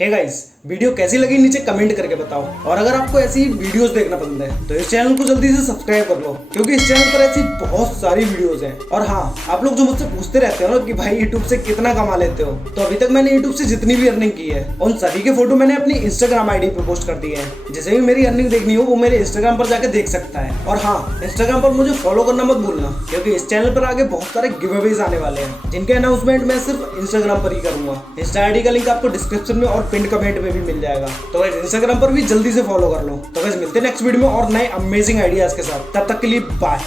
Hey guys, video कैसी लगी नीचे कमेंट करके बताओ। और अगर आपको ऐसी वीडियोस देखना पसंद है तो इस चैनल को जल्दी से सब्सक्राइब कर लो, क्योंकि इस चैनल पर ऐसी बहुत सारी वीडियोस हैं। और हाँ, आप लोग जो मुझसे पूछते रहते हो ना कि भाई यूट्यूब से कितना कमा लेते हो, तो अभी तक मैंने यूट्यूब से जितनी भी अर्निंग की है उन सभी के फोटो मैंने अपनी इंस्टाग्राम आईडी पे पोस्ट कर दिए हैं। जिसे भी मेरी अर्निंग देखनी हो वो मेरे इंस्टाग्राम पर जाकर देख सकता है। और हाँ, इंस्टाग्राम पर मुझे फॉलो करना मत भूलना, क्योंकि इस चैनल पर आगे बहुत सारे गिव अवेज आने वाले हैं, जिनके अनाउंसमेंट मैं सिर्फ इंस्टाग्राम पर ही करूंगा। इंस्टा आईडी का लिंक आपको डिस्क्रिप्शन में और पिन कमेंट में भी मिल जाएगा, तो गाइस इंस्टाग्राम पर भी जल्दी से फॉलो कर लो। तो गाइस मिलते हैं नेक्स्ट वीडियो में और नए अमेजिंग आइडियाज के साथ। तब तक के लिए बाय।